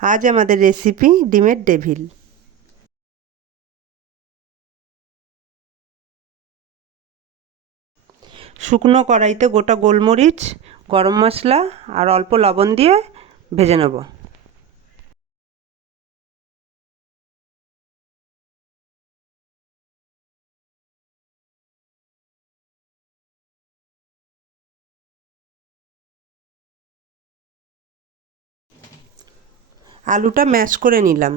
আজ আমাদের রেসিপি ডিমের ডেভিল শুকনো কড়াইতে গোটা গোলমরিচ, গরম মশলা আর অল্প লবণ দিয়ে ভেজে নেব। আলুটা ম্যাশ করে নিলাম।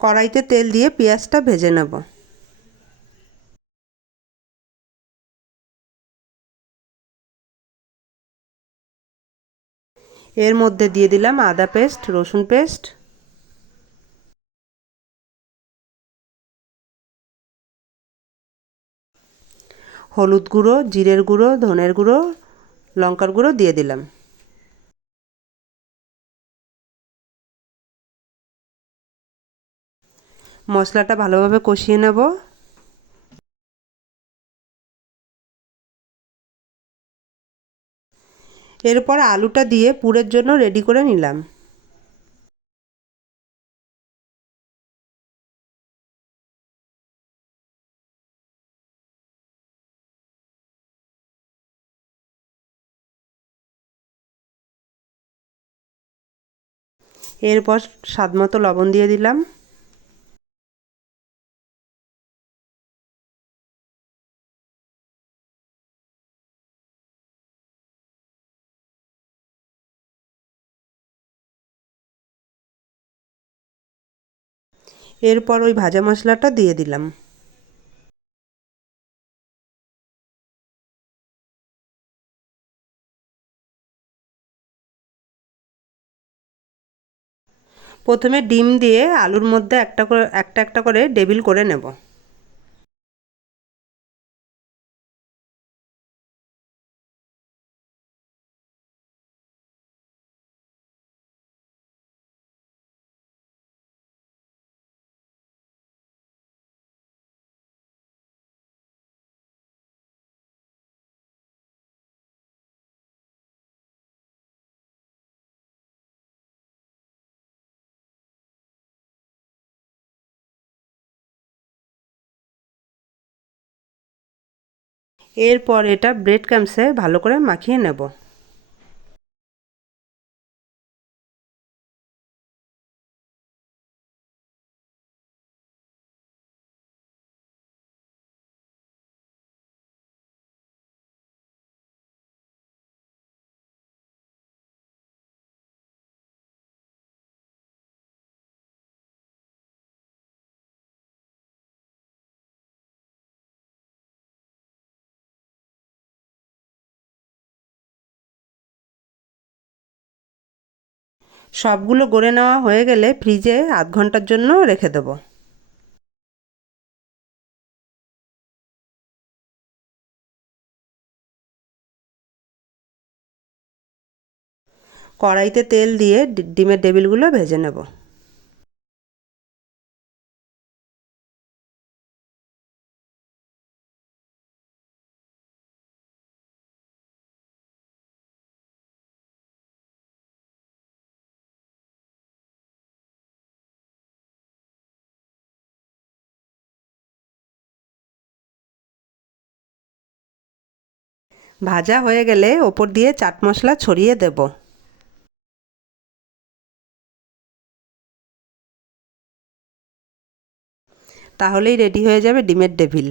কড়াইতে তেল দিয়ে পেঁয়াজটা ভেজে নেব। এর মধ্যে দিয়ে দিলাম আদা পেস্ট, রসুন পেস্ট হলুদ গুঁড়ো, জিরের গুঁড়ো, ধনের গুঁড়ো, লঙ্কার গুঁড়ো দিয়ে দিলাম। মশলাটা ভালোভাবে কষিয়ে নেব। এরপর আলুটা দিয়ে পুরের জন্য রেডি করে নিলাম। এরপর স্বাদ মতো লবণ দিয়ে দিলাম। এরপর ওই ভাজা মশলাটা দিয়ে দিলাম। প্রথমে ডিম দিয়ে আলুর মধ্যে একটা করে একটা একটা করে ডেবিল করে নেব। এরপর এটা ব্রেড ক্রামসে ভালো করে মাখিয়ে নেব। সবগুলো গড়ে নেওয়া হয়ে গেলে ফ্রিজে আধ ঘণ্টার জন্য রেখে দেবো। কড়াইতে তেল দিয়ে ডিমের টেবিলগুলো ভেজে নেব। ভাজা হয়ে গেলে ওপর দিয়ে চাট মশলা ছড়িয়ে দেব। তাহলেই রেডি হয়ে যাবে ডিমের ডেভিল